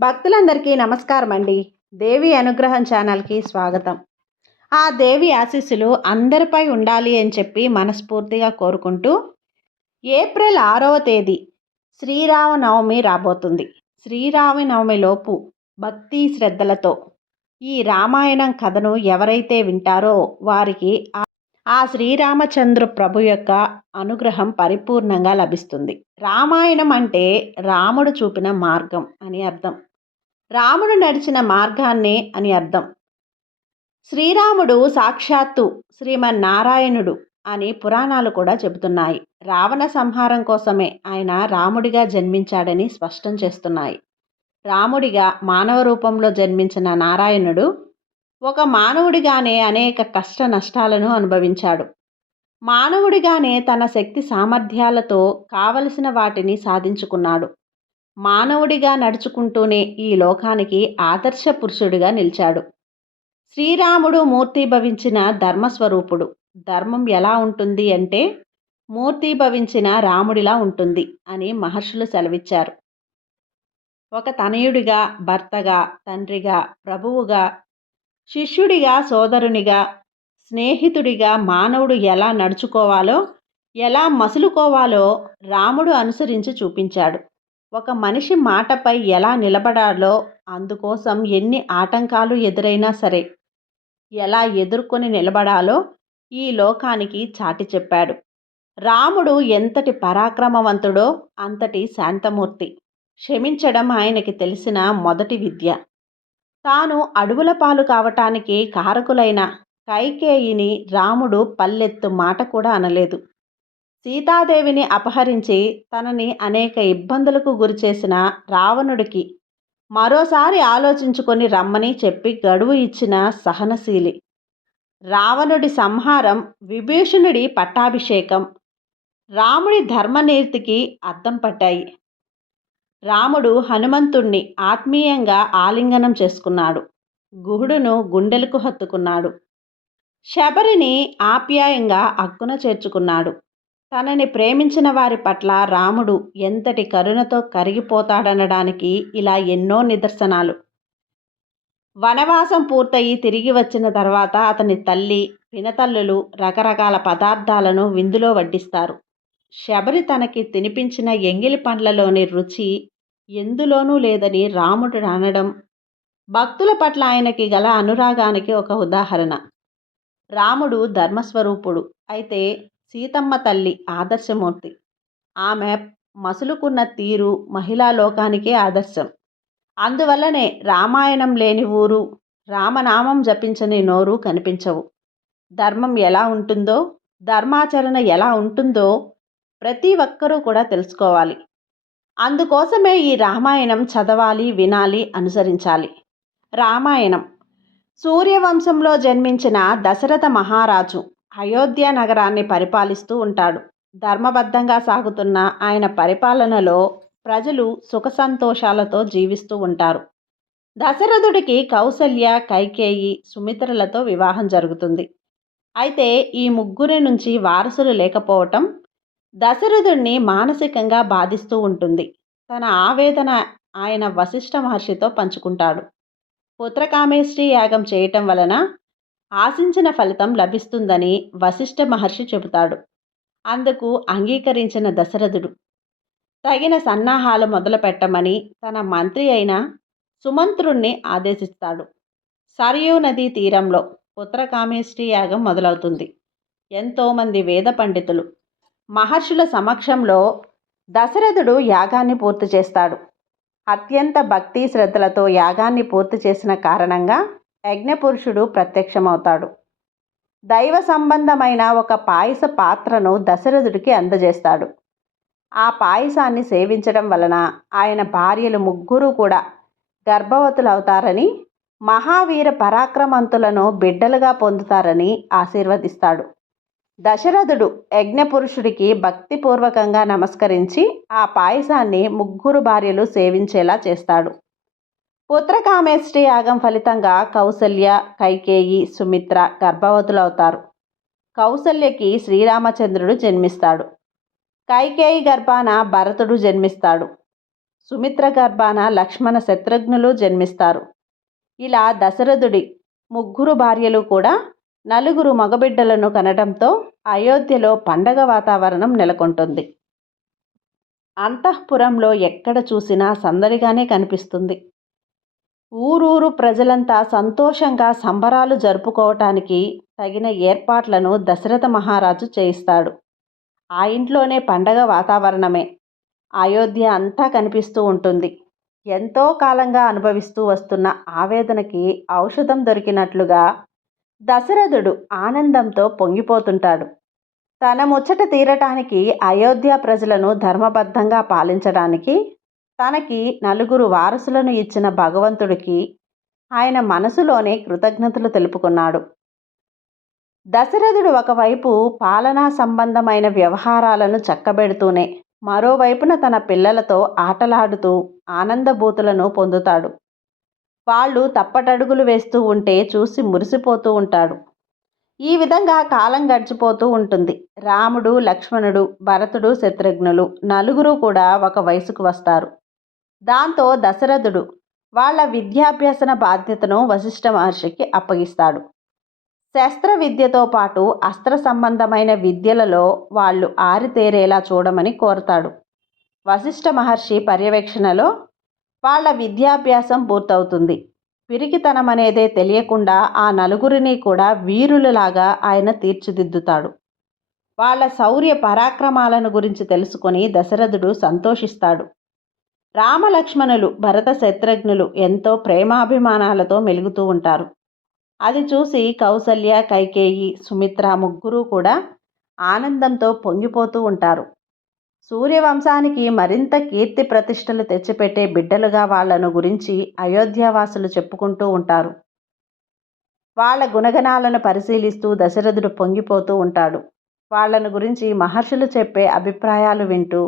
భక్తులందరికీ నమస్కారం అండి దేవి అనుగ్రహం ఛానల్కి స్వాగతం. ఆ దేవి ఆశీస్సులు అందరిపై ఉండాలి అని చెప్పి మనస్ఫూర్తిగా కోరుకుంటూ ఏప్రిల్ ఆరవ తేదీ శ్రీరామనవమి రాబోతుంది. శ్రీరామనవమిలోపు భక్తి శ్రద్ధలతో ఈ రామాయణం కథను ఎవరైతే వింటారో వారికి ఆ శ్రీరామచంద్ర ప్రభు యొక్క అనుగ్రహం పరిపూర్ణంగా లభిస్తుంది. రామాయణం అంటే రాముడు చూపిన మార్గం అని అర్థం. రాముడు నడిచిన మార్గాన్నే అని అర్థం. శ్రీరాముడు సాక్షాత్తు శ్రీమన్నారాయణుడు అని పురాణాలు కూడా చెబుతున్నాయి. రావణ సంహారం కోసమే ఆయన రాముడిగా జన్మించాడని స్పష్టం చేస్తున్నాయి. రాముడిగా మానవ రూపంలో జన్మించిన నారాయణుడు ఒక మానవుడిగానే అనేక కష్ట నష్టాలను అనుభవించాడు. మానవుడిగానే తన శక్తి సామర్థ్యాలతో కావలసిన వాటిని సాధించుకున్నాడు. మానవుడిగా నడుచుకుంటూనే ఈ లోకానికి ఆదర్శ పురుషుడిగా నిలిచాడు. శ్రీరాముడు మూర్తిభవించిన ధర్మస్వరూపుడు. ధర్మం ఎలా ఉంటుంది అంటే మూర్తిభవించిన రాముడిలా ఉంటుంది అని మహర్షులు సెలవిచ్చారు. ఒక తనయుడిగా భర్తగా తండ్రిగా ప్రభువుగా శిష్యుడిగా సోదరునిగా స్నేహితుడిగా మానవుడు ఎలా నడుచుకోవాలో ఎలా మసులుకోవాలో రాముడు అనుసరించి చూపించాడు. ఒక మనిషి మాటపై ఎలా నిలబడాలో అందుకోసం ఎన్ని ఆటంకాలు ఎదురైనా సరే ఎలా ఎదుర్కొని నిలబడాలో ఈ లోకానికి చాటి చెప్పాడు. రాముడు ఎంతటి పరాక్రమవంతుడో అంతటి శాంతమూర్తి. క్షమించడం ఆయనకి తెలిసిన మొదటి విద్య. తాను అడవుల పాలు కావటానికి కారకులైన కైకేయిని రాముడు పల్లెత్తు మాట కూడా అనలేదు. సీతాదేవిని అపహరించి తనని అనేక ఇబ్బందులకు గురిచేసిన రావణుడికి మరోసారి ఆలోచించుకొని రమ్మని చెప్పి గడువు ఇచ్చిన సహనశీలి. రావణుడి సంహారం విభీషణుడి పట్టాభిషేకం. రాముడి ధర్మనీతికి అద్దం పట్టాయి. రాముడు హనుమంతుణ్ణి ఆత్మీయంగా ఆలింగనం చేసుకున్నాడు. గుహుడును గుండెలకు హత్తుకున్నాడు. శబరిని ఆప్యాయంగా అక్కున చేర్చుకున్నాడు. తనని ప్రేమించిన వారి పట్ల రాముడు ఎంతటి కరుణతో కరిగిపోతాడనడానికి ఇలా ఎన్నో నిదర్శనాలు. వనవాసం పూర్తయి తిరిగి వచ్చిన తర్వాత అతని తల్లి పినతల్లులు రకరకాల పదార్థాలను విందులో వడ్డిస్తారు. శబరి తనకి తినిపించిన ఎంగిలి పండ్లలోని రుచి ఎందులోనూ లేదని రాముడు అనడం భక్తుల పట్ల ఆయనకి గల అనురాగానికి ఒక ఉదాహరణ. రాముడు ధర్మస్వరూపుడు. అయితే సీతమ్మ తల్లి ఆదర్శమూర్తి. ఆమె మసులుకున్న తీరు మహిళా లోకానికే ఆదర్శం. అందువల్లనే రామాయణం లేని ఊరు రామనామం జపించని నోరు కనిపించవు. ధర్మం ఎలా ఉంటుందో ధర్మాచరణ ఎలా ఉంటుందో ప్రతి ఒక్కరూ కూడా తెలుసుకోవాలి. అందుకోసమే ఈ రామాయణం చదవాలి వినాలి అనుసరించాలి. రామాయణం. సూర్యవంశంలో జన్మించిన దశరథ మహారాజు అయోధ్య నగరాన్ని పరిపాలిస్తూ ఉంటాడు. ధర్మబద్ధంగా సాగుతున్న ఆయన పరిపాలనలో ప్రజలు సుఖ సంతోషాలతో జీవిస్తూ ఉంటారు. దశరథుడికి కౌసల్య కైకేయి సుమిత్రలతో వివాహం జరుగుతుంది. అయితే ఈ ముగ్గురి నుంచి వారసులు లేకపోవటం దశరథుడిని మానసికంగా బాధిస్తూ ఉంటుంది. తన ఆవేదన ఆయన వశిష్ఠ మహర్షితో పంచుకుంటాడు. పుత్రకామేష్టి యాగం చేయటం వలన ఆశించిన ఫలితం లభిస్తుందని వశిష్ఠ మహర్షి చెబుతాడు. అందుకు అంగీకరించిన దశరథుడు. తగిన సన్నాహాలు మొదలుపెట్టమని తన మంత్రి అయిన సుమంత్రుణ్ణి ఆదేశిస్తాడు. సరయూ నదీ తీరంలో పుత్రకామేష్టి యాగం మొదలవుతుంది. ఎంతోమంది వేద పండితులు మహర్షుల సమక్షంలో దశరథుడు యాగాన్ని పూర్తి చేస్తాడు. అత్యంత భక్తి శ్రద్ధలతో యాగాన్ని పూర్తి చేసిన కారణంగా యజ్ఞపురుషుడు ప్రత్యక్షమవుతాడు. దైవ సంబంధమైన ఒక పాయస పాత్రను దశరథుడికి అందజేస్తాడు. ఆ పాయసాన్ని సేవించడం వలన ఆయన భార్యలు ముగ్గురు కూడా గర్భవతులవుతారని మహావీర పరాక్రమంతులను బిడ్డలుగా పొందుతారని ఆశీర్వదిస్తాడు. దశరథుడు యజ్ఞపురుషుడికి భక్తిపూర్వకంగా నమస్కరించి ఆ పాయసాన్ని ముగ్గురు భార్యలు సేవించేలా చేస్తాడు. పుత్రకామేష్టి యాగం ఫలితంగా కౌసల్య కైకేయి సుమిత్ర గర్భవతులవుతారు. కౌసల్యకి శ్రీరామచంద్రుడు జన్మిస్తాడు. కైకేయి గర్భాన భరతుడు జన్మిస్తాడు. సుమిత్ర గర్భాన లక్ష్మణ శత్రుఘ్నులు జన్మిస్తారు. ఇలా దశరథుడి ముగ్గురు భార్యలు కూడా నలుగురు మగబిడ్డలను కనడంతో అయోధ్యలో పండగ వాతావరణం నెలకొంటుంది. అంతఃపురంలో ఎక్కడ చూసినా సందడిగానే కనిపిస్తుంది. ఊరూరు ప్రజలంతా సంతోషంగా సంబరాలు జరుపుకోవటానికి తగిన ఏర్పాట్లను దశరథ మహారాజు చేయిస్తాడు. ఆ ఇంట్లోనే పండగ వాతావరణమే. అయోధ్య అంతా కనిపిస్తూ ఉంటుంది. ఎంతో కాలంగా అనుభవిస్తూ వస్తున్న ఆవేదనకి ఔషధం దొరికినట్లుగా దశరథుడు ఆనందంతో పొంగిపోతుంటాడు. తన ముచ్చట తీరటానికి అయోధ్య ప్రజలను ధర్మబద్ధంగా పాలించడానికి తనకి నలుగురు వారసులను ఇచ్చిన భగవంతుడికి ఆయన మనసులోనే కృతజ్ఞతలు తెలుపుకున్నాడు. దశరథుడు ఒకవైపు పాలనా సంబంధమైన వ్యవహారాలను చక్కబెడుతూనే మరోవైపున తన పిల్లలతో ఆటలాడుతూ ఆనందభూతులను పొందుతాడు. వాళ్ళు తప్పటడుగులు వేస్తూ ఉంటే చూసి మురిసిపోతూ ఉంటాడు. ఈ విధంగా కాలం గడిచిపోతూ ఉంటుంది. రాముడు లక్ష్మణుడు భరతుడు శత్రుఘ్నులు నలుగురు కూడా ఒక వయసుకు వస్తారు. దాంతో దశరథుడు వాళ్ళ విద్యాభ్యాసన బాధ్యతను వశిష్ఠ మహర్షికి అప్పగిస్తాడు. శస్త్ర విద్యతో పాటు అస్త్ర సంబంధమైన విద్యలలో వాళ్ళు ఆరితేరేలా చూడమని కోరతాడు. వశిష్ఠ మహర్షి పర్యవేక్షణలో వాళ్ళ విద్యాభ్యాసం పూర్తవుతుంది. పిరికితనం అనేదే తెలియకుండా ఆ నలుగురిని కూడా వీరులలాగా ఆయన తీర్చిదిద్దుతాడు. వాళ్ళ శౌర్య పరాక్రమాలను గురించి తెలుసుకొని దశరథుడు సంతోషిస్తాడు. రామలక్ష్మణులు భరత శత్రుఘ్నులు ఎంతో ప్రేమాభిమానాలతో మెలుగుతూ ఉంటారు. అది చూసి కౌసల్య కైకేయి సుమిత్ర ముగ్గురు కూడా ఆనందంతో పొంగిపోతూ ఉంటారు. సూర్యవంశానికి మరింత కీర్తి ప్రతిష్టలు తెచ్చిపెట్టే బిడ్డలుగా వాళ్ళను గురించి అయోధ్యావాసులు చెప్పుకుంటూ ఉంటారు. వాళ్ళ గుణగణాలను పరిశీలిస్తూ దశరథుడు పొంగిపోతూ ఉంటాడు. వాళ్ళను గురించి మహర్షులు చెప్పే అభిప్రాయాలు వింటూ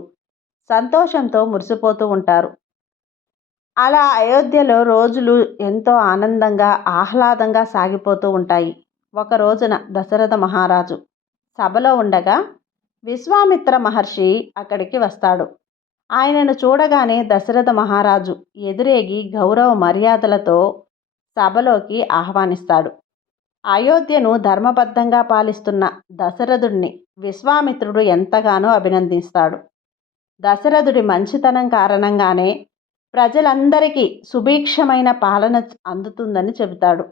సంతోషంతో మురిసిపోతూ ఉంటారు. అలా అయోధ్యలో రోజులు ఎంతో ఆనందంగా ఆహ్లాదంగా సాగిపోతూ ఉంటాయి. ఒక రోజున దశరథ మహారాజు సభలో ఉండగా విశ్వామిత్ర మహర్షి అక్కడికి వస్తాడు. ఆయనను చూడగానే దశరథ మహారాజు ఎదురేగి గౌరవ మర్యాదలతో సభలోకి ఆహ్వానిస్తాడు. అయోధ్యను ధర్మబద్ధంగా పాలిస్తున్న దశరథుడిని విశ్వామిత్రుడు ఎంతగానో అభినందిస్తాడు. దశరథుడి మంచితనం కారణంగానే ప్రజలందరికీ సుభిక్షమైన పాలన అందుతుందని చెబుతాడు.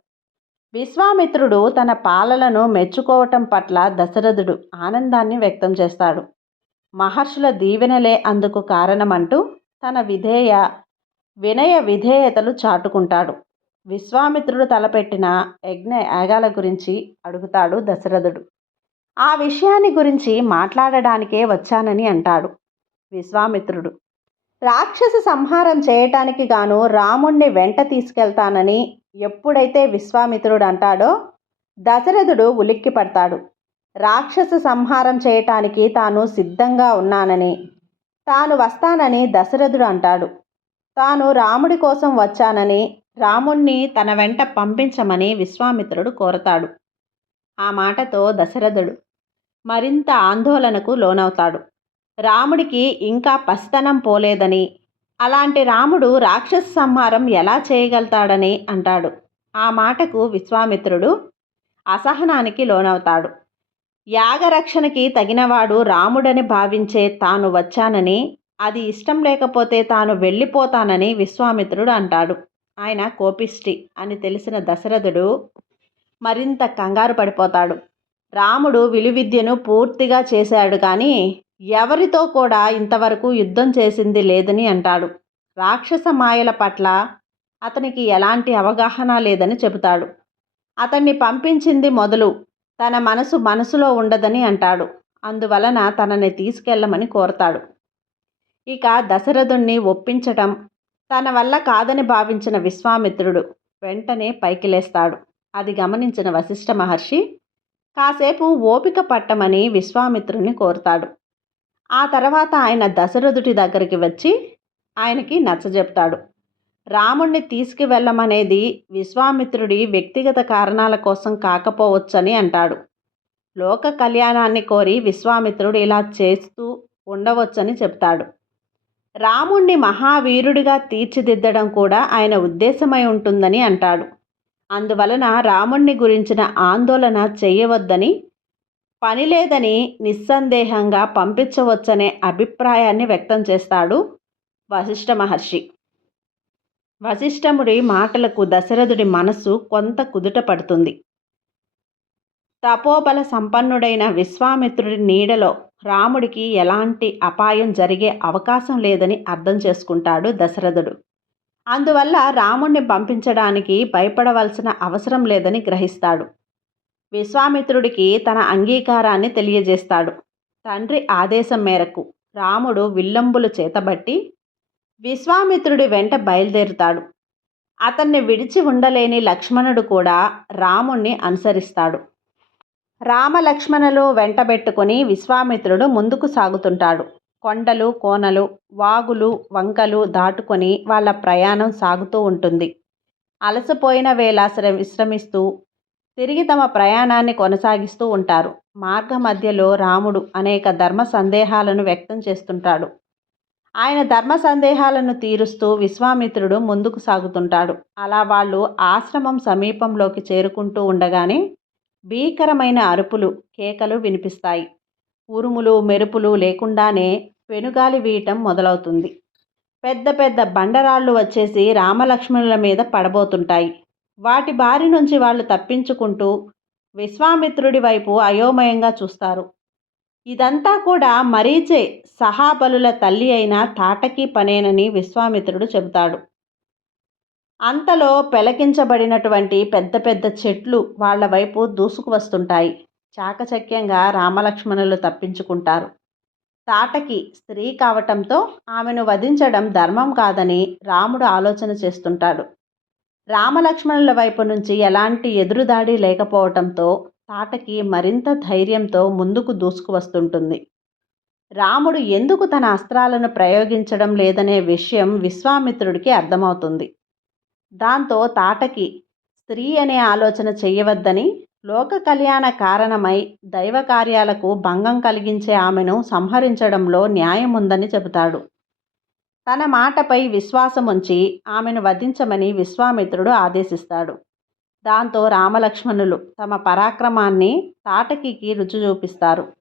విశ్వామిత్రుడు తన పాలలను మెచ్చుకోవటం పట్ల దశరథుడు ఆనందాన్ని వ్యక్తం చేస్తాడు. మహర్షుల దీవెనలే అందుకు కారణమంటూ తన విధేయ వినయ విధేయతలు చాటుకుంటాడు. విశ్వామిత్రుడు తలపెట్టిన యజ్ఞ యాగాల గురించి అడుగుతాడు దశరథుడు. ఆ విషయాన్ని గురించి మాట్లాడడానికే వచ్చానని అంటాడు. విశ్వామిత్రుడు. రాక్షస సంహారం చేయటానికి గాను రాముణ్ణి వెంట తీసుకెళ్తానని ఎప్పుడైతే విశ్వామిత్రుడు అంటాడో దశరథుడు ఉలిక్కి పడతాడు. రాక్షస సంహారం చేయటానికి తాను సిద్ధంగా ఉన్నానని తాను వస్తానని దశరథుడు అంటాడు. తాను రాముడి కోసం వచ్చానని రాముణ్ణి తన వెంట పంపించమని విశ్వామిత్రుడు కోరతాడు. ఆ మాటతో దశరథుడు మరింత ఆందోళనకు లోనవుతాడు. రాముడికి ఇంకా పసితనం పోలేదని. అలాంటి రాముడు రాక్షస సంహారం ఎలా చేయగలుగుతాడని అంటాడు. ఆ మాటకు విశ్వామిత్రుడు అసహనానికి లోనవుతాడు. యాగరక్షణకి తగినవాడు రాముడని భావించే తాను వచ్చానని అది ఇష్టం లేకపోతే తాను వెళ్ళిపోతానని విశ్వామిత్రుడు అంటాడు. ఆయన కోపిష్టి అని తెలిసిన దశరథుడు మరింత కంగారు పడిపోతాడు. రాముడు విలువిద్యను పూర్తిగా చేశాడు కానీ ఎవరితో కూడా ఇంతవరకు యుద్ధం చేసింది లేదని అంటాడు. రాక్షస మాయల పట్ల అతనికి ఎలాంటి అవగాహన లేదని చెబుతాడు. అతన్ని పంపించింది మొదలు తన మనసు మనసులో ఉండదని అంటాడు. అందువలన తనని తీసుకెళ్ళమని కోరతాడు. ఇక దశరథుణ్ణి ఒప్పించటం తన వల్ల కాదని భావించిన విశ్వామిత్రుడు వెంటనే పైకి లేస్తాడు. అది గమనించిన వశిష్ఠ మహర్షి కాసేపు ఓపిక పట్టమని విశ్వామిత్రుని కోరుతాడు. ఆ తర్వాత ఆయన దశరథుడి దగ్గరికి వచ్చి ఆయనకి నచ్చజెప్తాడు రాముణ్ణి తీసుకువెళ్ళమనేది విశ్వామిత్రుడి వ్యక్తిగత కారణాల కోసం కాకపోవచ్చని అంటాడు. లోక కళ్యాణాన్ని కోరి విశ్వామిత్రుడు ఇలా చేస్తూ ఉండవచ్చని చెప్తాడు. రాముణ్ణి మహావీరుడిగా తీర్చిదిద్దడం కూడా ఆయన ఉద్దేశమై ఉంటుందని అంటాడు. అందువలన రాముణ్ణి గురించిన ఆందోళన చేయవద్దని పని లేదని నిస్సందేహంగా పంపించవచ్చనే అభిప్రాయాన్ని వ్యక్తం చేస్తాడు వశిష్ఠ మహర్షి. వశిష్ఠముడి మాటలకు దశరథుడి మనస్సు కొంత కుదుట పడుతుంది. తపోబల సంపన్నుడైన విశ్వామిత్రుడి నీడలో రాముడికి ఎలాంటి అపాయం జరిగే అవకాశం లేదని అర్థం చేసుకుంటాడు దశరథుడు. అందువల్ల రాముణ్ణి పంపించడానికి భయపడవలసిన అవసరం లేదని గ్రహిస్తాడు. విశ్వామిత్రుడికి తన అంగీకారాన్ని తెలియజేస్తాడు. తండ్రి ఆదేశం మేరకు రాముడు విల్లంబులు చేతబట్టి విశ్వామిత్రుడి వెంట బయలుదేరుతాడు. అతన్ని విడిచి ఉండలేని లక్ష్మణుడు కూడా రాముణ్ణి అనుసరిస్తాడు. రామలక్ష్మణులు వెంటబెట్టుకుని విశ్వామిత్రుడు ముందుకు సాగుతుంటాడు. కొండలు కోనలు వాగులు వంకలు దాటుకొని వాళ్ళ ప్రయాణం సాగుతూ ఉంటుంది. అలసిపోయిన వేళ విశ్రమిస్తూ తిరిగి తమ ప్రయాణాన్ని కొనసాగిస్తూ ఉంటారు. మార్గ మధ్యలో రాముడు అనేక ధర్మ సందేహాలను వ్యక్తం చేస్తుంటాడు. ఆయన ధర్మ సందేహాలను తీరుస్తూ విశ్వామిత్రుడు ముందుకు సాగుతుంటాడు. అలా వాళ్ళు ఆశ్రమం సమీపంలోకి చేరుకుంటూ ఉండగానే భీకరమైన అరుపులు కేకలు వినిపిస్తాయి. ఉరుములు మెరుపులు లేకుండానే పెనుగాలి వీయటం మొదలవుతుంది. పెద్ద పెద్ద బండరాళ్ళు వచ్చేసి రామలక్ష్మణుల మీద పడబోతుంటాయి. వాటి బారి నుంచి వాళ్ళు తప్పించుకుంటూ విశ్వామిత్రుడి వైపు అయోమయంగా చూస్తారు. ఇదంతా కూడా మరీచే సహాబలుల తల్లి అయిన తాటకి పనేనని విశ్వామిత్రుడు చెబుతాడు. అంతలో పెలకించబడినటువంటి పెద్ద పెద్ద చెట్లు వాళ్ళ వైపు దూసుకు వస్తుంటాయి. చాకచక్యంగా రామలక్ష్మణులు తప్పించుకుంటారు. తాటకి స్త్రీ కావటంతో ఆమెను వధించడం ధర్మం కాదని రాముడు ఆలోచన చేస్తుంటాడు. రామలక్ష్మణుల వైపు నుంచి ఎలాంటి ఎదురుదాడి లేకపోవటంతో తాటకి మరింత ధైర్యంతో ముందుకు దూసుకు వస్తుంటుంది రాముడు ఎందుకు తన అస్త్రాలను ప్రయోగించడం లేదనే విషయం విశ్వామిత్రుడికి అర్థమవుతుంది. దాంతో తాటకి స్త్రీ అనే ఆలోచన చేయవద్దని లోక కళ్యాణ కారణమై దైవ కార్యాలకు భంగం కలిగించే ఆమెను సంహరించడంలో న్యాయం ఉందని చెబుతాడు. తన మాటపై విశ్వాసముంచి ఆమెను వధించమని విశ్వామిత్రుడు ఆదేశిస్తాడు. దాంతో రామలక్ష్మణులు తమ పరాక్రమాన్ని తాటకికి రుచి చూపిస్తారు.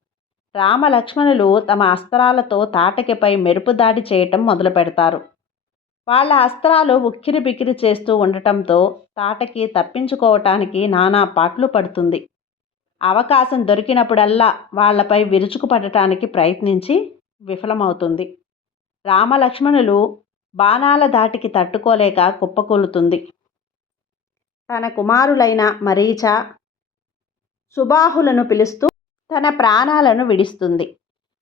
రామలక్ష్మణులు తమ అస్త్రాలతో తాటకిపై మెరుపు దాడి చేయటం మొదలు పెడతారు వాళ్ళ అస్త్రాలు ఉక్కిరి బిక్కిరి చేస్తూ ఉండటంతో తాటకి తప్పించుకోవటానికి నానా పాట్లు పడుతుంది. అవకాశం దొరికినప్పుడల్లా వాళ్ళపై విరుచుకుపడటానికి ప్రయత్నించి విఫలమవుతుంది. రామలక్ష్మణులు బాణాల ధాటికి తట్టుకోలేక కుప్పకూలుతుంది. తన కుమారులైన మరీచ సుబాహులను పిలుస్తూ తన ప్రాణాలను విడిస్తుంది.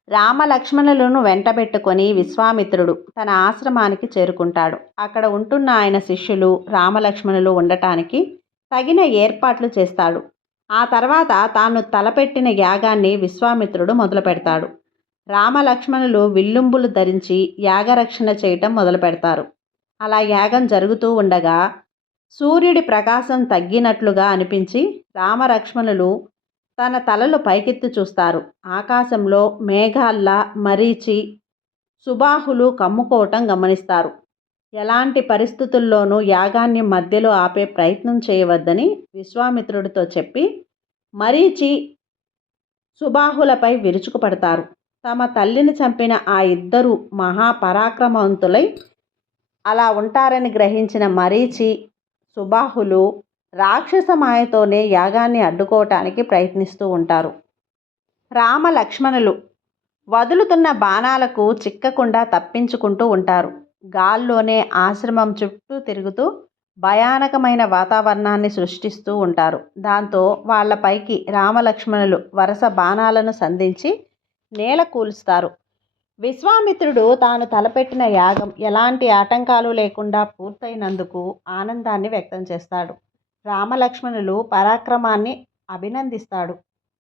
రామలక్ష్మణులను వెంటబెట్టుకొని విశ్వామిత్రుడు తన ఆశ్రమానికి చేరుకుంటాడు. అక్కడ ఉంటున్న ఆయన శిష్యులు రామలక్ష్మణులు ఉండటానికి తగిన ఏర్పాట్లు చేస్తాడు. ఆ తర్వాత తాను తలపెట్టిన యాగాన్ని విశ్వామిత్రుడు మొదలు పెడతాడు రామలక్ష్మణులు విల్లుంబులు ధరించి యాగరక్షణ చేయటం మొదలు పెడతారు అలా యాగం జరుగుతూ ఉండగా సూర్యుడి ప్రకాశం తగ్గినట్లుగా అనిపించి రామలక్ష్మణులు తన తలలు పైకెత్తి చూస్తారు. ఆకాశంలో మేఘాల్లా మరీచి సుబాహులు కమ్ముకోవటం గమనిస్తారు. ఎలాంటి పరిస్థితుల్లోనూ యాగాన్ని మధ్యలో ఆపే ప్రయత్నం చేయవద్దని విశ్వామిత్రుడితో చెప్పి మరీచి సుబాహులపై విరుచుకుపడతారు. తమ తల్లిని చంపిన ఆ ఇద్దరు మహాపరాక్రమవంతులై అలా ఉంటారని గ్రహించిన మరీచి సుబాహులు రాక్షస మాయతోనే యాగాన్ని అడ్డుకోవటానికి ప్రయత్నిస్తూ ఉంటారు. రామ లక్ష్మణులు వదులుతున్న బాణాలకు చిక్కకుండా తప్పించుకుంటూ ఉంటారు. గాల్లోనే ఆశ్రమం చుట్టూ తిరుగుతూ భయానకమైన వాతావరణాన్ని సృష్టిస్తూ ఉంటారు. దాంతో వాళ్ళపైకి రామలక్ష్మణులు వరుస బాణాలను సంధించి నేల కూలుస్తారు. విశ్వామిత్రుడు తాను తలపెట్టిన యాగం ఎలాంటి ఆటంకాలు లేకుండా పూర్తయినందుకు ఆనందాన్ని వ్యక్తం చేస్తాడు. రామలక్ష్మణులు పరాక్రమాన్ని అభినందిస్తాడు.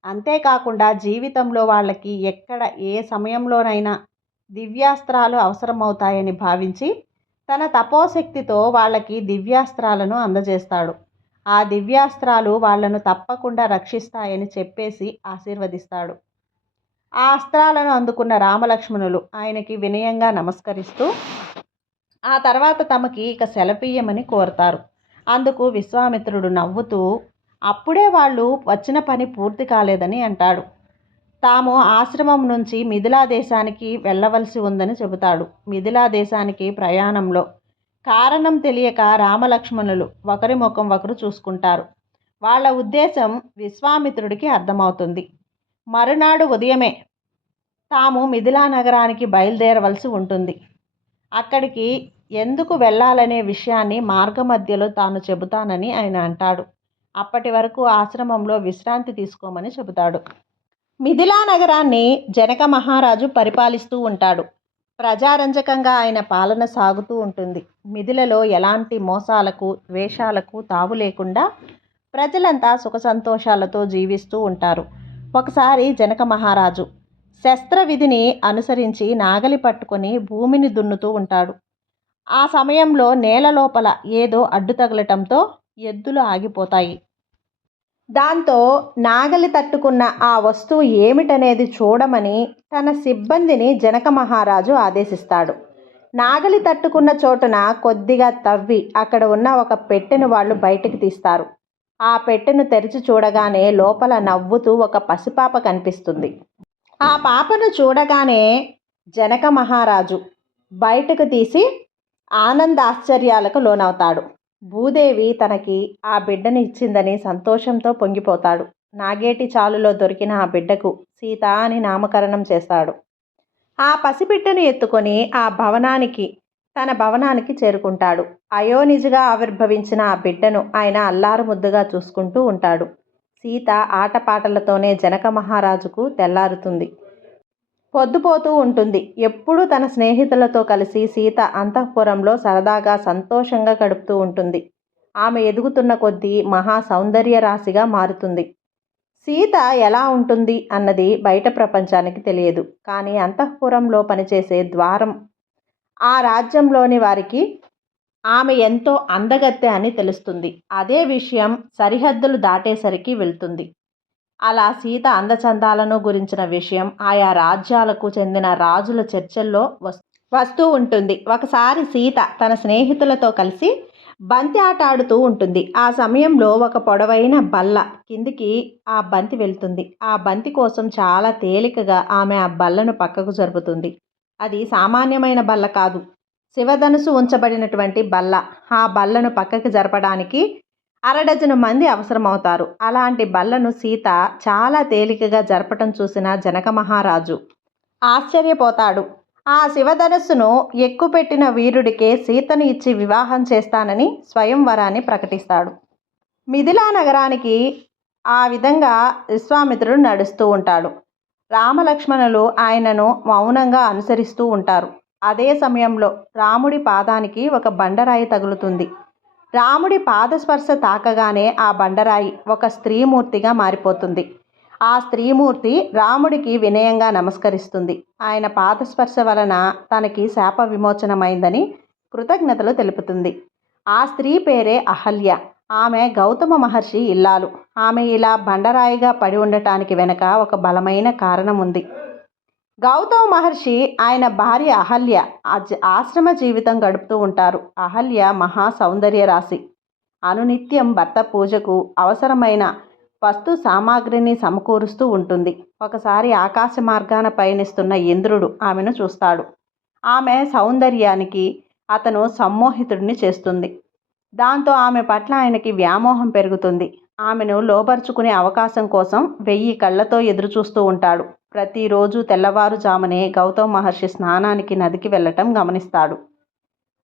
అంతేకాకుండా జీవితంలో వాళ్ళకి ఎక్కడ ఏ సమయంలోనైనా దివ్యాస్త్రాలు అవసరమవుతాయని భావించి తన తపోశక్తితో వాళ్ళకి దివ్యాస్త్రాలను అందజేస్తాడు. ఆ దివ్యాస్త్రాలు వాళ్ళను తప్పకుండా రక్షిస్తాయని చెప్పేసి ఆశీర్వదిస్తాడు. ఆ అస్త్రాలను అందుకున్న రామలక్ష్మణులు ఆయనకి వినయంగా నమస్కరిస్తూ ఆ తర్వాత తమకి ఇక సెలపియ్యమని కోరతారు. అందుకు విశ్వామిత్రుడు నవ్వుతూ అప్పుడే వాళ్ళు వచ్చిన పని పూర్తి కాలేదని అంటాడు. తాము ఆశ్రమం నుంచి మిథిలా దేశానికి వెళ్ళవలసి ఉందని చెబుతాడు. మిథిలా దేశానికి ప్రయాణంలో కారణం తెలియక రామలక్ష్మణులు ఒకరి ముఖం ఒకరు చూసుకుంటారు. వాళ్ళ ఉద్దేశం విశ్వామిత్రుడికి అర్థమవుతుంది. మరునాడు ఉదయమే తాము మిథిలా నగరానికి బయలుదేరవలసి ఉంటుంది. అక్కడికి ఎందుకు వెళ్ళాలనే విషయాన్ని మార్గమధ్యలో తాను చెబుతానని ఆయన అంటాడు. అప్పటి వరకు ఆశ్రమంలో విశ్రాంతి తీసుకోమని చెబుతాడు. మిథిలా నగరాన్ని జనక మహారాజు పరిపాలిస్తూ ఉంటాడు. ప్రజారంజకంగా ఆయన పాలన సాగుతూ ఉంటుంది. మిథిలలో ఎలాంటి మోసాలకు ద్వేషాలకు తావు లేకుండా ప్రజలంతా సుఖ సంతోషాలతో జీవిస్తూ ఉంటారు. ఒకసారి జనక మహారాజు. శస్త్ర విధిని అనుసరించి నాగలి పట్టుకొని భూమిని దున్నుతూ ఉంటాడు. ఆ సమయంలో నేల లోపల ఏదో అడ్డు తగలటంతో ఎద్దులు ఆగిపోతాయి. దాంతో నాగలి తట్టుకున్న ఆ వస్తువు ఏమిటనేది చూడమని తన సిబ్బందిని జనక మహారాజు ఆదేశిస్తాడు. నాగలి తట్టుకున్న చోటున కొద్దిగా తవ్వి అక్కడ ఉన్న ఒక పెట్టెను వాళ్ళు బయటికి తీస్తారు. ఆ పెట్టెను తెరిచి చూడగానే లోపల నవ్వుతూ ఒక పసిపాప కనిపిస్తుంది. ఆ పాపను చూడగానే జనక మహారాజు బయటకు తీసి ఆనందాశ్చర్యాలకు లోనవుతాడు. భూదేవి తనకి ఆ బిడ్డను ఇచ్చిందని సంతోషంతో పొంగిపోతాడు. నాగేటి చాలులో దొరికిన ఆ బిడ్డకు సీత అని నామకరణం చేస్తాడు. ఆ పసిబిడ్డను ఎత్తుకొని ఆ భవనానికి తన భవనానికి చేరుకుంటాడు. అయోనిజుగా ఆవిర్భవించిన ఆ బిడ్డను ఆయన అల్లారు ముద్దుగా చూసుకుంటూ ఉంటాడు. సీత ఆటపాటలతోనే జనక మహారాజుకు తెల్లారుతుంది. పొద్దుపోతూ ఉంటుంది. ఎప్పుడూ తన స్నేహితులతో కలిసి సీత అంతఃపురంలో సరదాగా సంతోషంగా గడుపుతూ ఉంటుంది. ఆమె ఎదుగుతున్న కొద్దీ మహా సౌందర్య రాశిగా మారుతుంది. సీత ఎలా ఉంటుంది అన్నది బయట ప్రపంచానికి తెలియదు. కానీ అంతఃపురంలో పనిచేసే ద్వారం ఆ రాజ్యంలోని వారికి ఆమె ఎంతో అందగత్తె అని తెలుస్తుంది. అదే విషయం సరిహద్దులు దాటేసరికి వెళ్తుంది. అలా సీత అందచందాలను గురించిన విషయం ఆయా రాజ్యాలకు చెందిన రాజుల చర్చల్లో వస్తూ ఉంటుంది. ఒకసారి సీత తన స్నేహితులతో కలిసి బంతి ఆట ఆడుతూ ఉంటుంది. ఆ సమయంలో ఒక పొడవైన బల్ల కిందికి ఆ బంతి వెళ్తుంది. ఆ బంతి కోసం చాలా తేలికగా ఆమె ఆ బల్లను పక్కకు జరుపుతుంది. అది సామాన్యమైన బల్ల కాదు. శివధనుసు ఉంచబడినటువంటి బల్ల. ఆ బల్లను పక్కకి జరపడానికి అరడజను మంది అవసరమవుతారు. అలాంటి బల్లను సీత చాలా తేలికగా జరపటం చూసిన జనక మహారాజు ఆశ్చర్యపోతాడు. ఆ శివధనస్సును ఎక్కుపెట్టిన వీరుడికే సీతను ఇచ్చి వివాహం చేస్తానని స్వయంవరాన్ని ప్రకటిస్తాడు. మిథిలా నగరానికి ఆ విధంగా విశ్వామిత్రుడు నడుస్తూ ఉంటాడు. రామలక్ష్మణులు ఆయనను మౌనంగా అనుసరిస్తూ ఉంటారు. అదే సమయంలో రాముడి పాదానికి ఒక బండరాయి తగులుతుంది. రాముడి పాదస్పర్శ తాకగానే ఆ బండరాయి ఒక స్త్రీమూర్తిగా మారిపోతుంది. ఆ స్త్రీమూర్తి రాముడికి వినయంగా నమస్కరిస్తుంది. ఆయన పాదస్పర్శ వలన తనకి శాప విమోచనమైందని కృతజ్ఞతలు తెలుపుతుంది. ఆ స్త్రీ పేరే అహల్య. ఆమె గౌతమ మహర్షి ఇల్లాలు. ఆమె ఇలా బండరాయిగా పడి ఉండటానికి వెనక ఒక బలమైన కారణం ఉంది గౌతమ మహర్షి ఆయన భార్య అహల్య ఆశ్రమ జీవితం గడుపుతూ ఉంటారు. అహల్య మహా సౌందర్య రాశి. అనునిత్యం భర్త పూజకు అవసరమైన వస్తు సామాగ్రిని సమకూరుస్తూ ఉంటుంది. ఒకసారి ఆకాశ మార్గాన పయనిస్తున్న ఇంద్రుడు ఆమెను చూస్తాడు. ఆమె సౌందర్యానికి అతను సమ్మోహితుడిని చేస్తుంది. దాంతో ఆమె పట్ల ఆయనకి వ్యామోహం పెరుగుతుంది. ఆమెను లోపరుచుకునే అవకాశం కోసం వెయ్యి కళ్ళతో ఎదురుచూస్తూ ఉంటాడు. ప్రతిరోజు తెల్లవారుజామునే గౌతమ్ మహర్షి స్నానానికి నదికి వెళ్ళటం గమనిస్తాడు.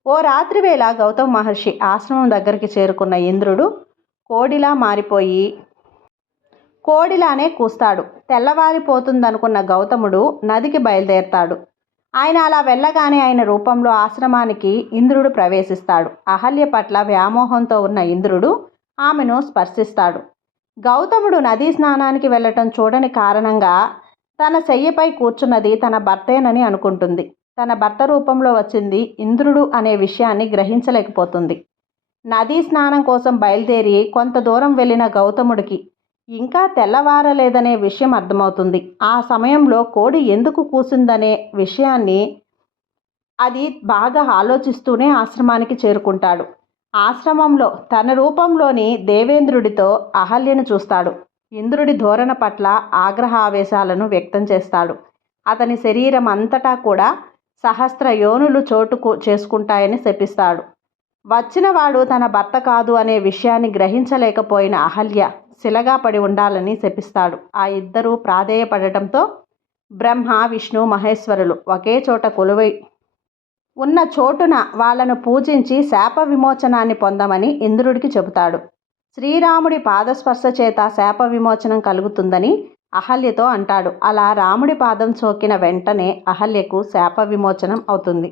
ఓ రాత్రి వేళ గౌతమ్ మహర్షి ఆశ్రమం దగ్గరికి చేరుకున్న ఇంద్రుడు కోడిలా మారిపోయి కోడిలానే కూస్తాడు. తెల్లవారిపోతుందనుకున్న గౌతముడు నదికి బయలుదేరతాడు. ఆయన అలా వెళ్ళగానే ఆయన రూపంలో ఆశ్రమానికి ఇంద్రుడు ప్రవేశిస్తాడు. అహల్య పట్ల వ్యామోహంతో ఉన్న ఇంద్రుడు ఆమెను స్పర్శిస్తాడు. గౌతముడు నదీ స్నానానికి వెళ్ళటం చూడని కారణంగా తన శయ్యపై కూర్చున్నది తన భర్తేనని అనుకుంటుంది. తన భర్త రూపంలో వచ్చింది ఇంద్రుడు అనే విషయాన్ని గ్రహించలేకపోతుంది. నదీ స్నానం కోసం బయలుదేరి కొంత దూరం వెళ్ళిన గౌతముడికి ఇంకా తెల్లవారలేదనే విషయం అర్థమవుతుంది. ఆ సమయంలో కోడి ఎందుకు కూసిందనే విషయాన్ని అది బాగా ఆలోచిస్తూనే ఆశ్రమానికి చేరుకుంటాడు. ఆశ్రమంలో తన రూపంలోని దేవేంద్రుడితో అహల్యను చూస్తాడు. ఇంద్రుడి ధోరణ పట్ల ఆగ్రహ ఆవేశాలను వ్యక్తం చేస్తాడు. అతని శరీరం అంతటా కూడా సహస్ర యోనులు చోటుకు చేసుకుంటాయని శపిస్తాడు. వచ్చినవాడు తన భర్త కాదు అనే విషయాన్ని గ్రహించలేకపోయిన అహల్య శిలగా పడి ఉండాలని శపిస్తాడు. ఆ ఇద్దరూ ప్రాధేయపడటంతో బ్రహ్మ విష్ణు మహేశ్వరులు ఒకే చోట కొలువై ఉన్న చోటున వాళ్ళను పూజించి శాప విమోచనాన్ని పొందమని ఇంద్రుడికి చెబుతాడు. శ్రీరాముడి పాదస్పర్శ చేత శాప విమోచనం కలుగుతుందని అహల్యతో అంటాడు. అలా రాముడి పాదం సోకిన వెంటనే అహల్యకు శాప విమోచనం అవుతుంది.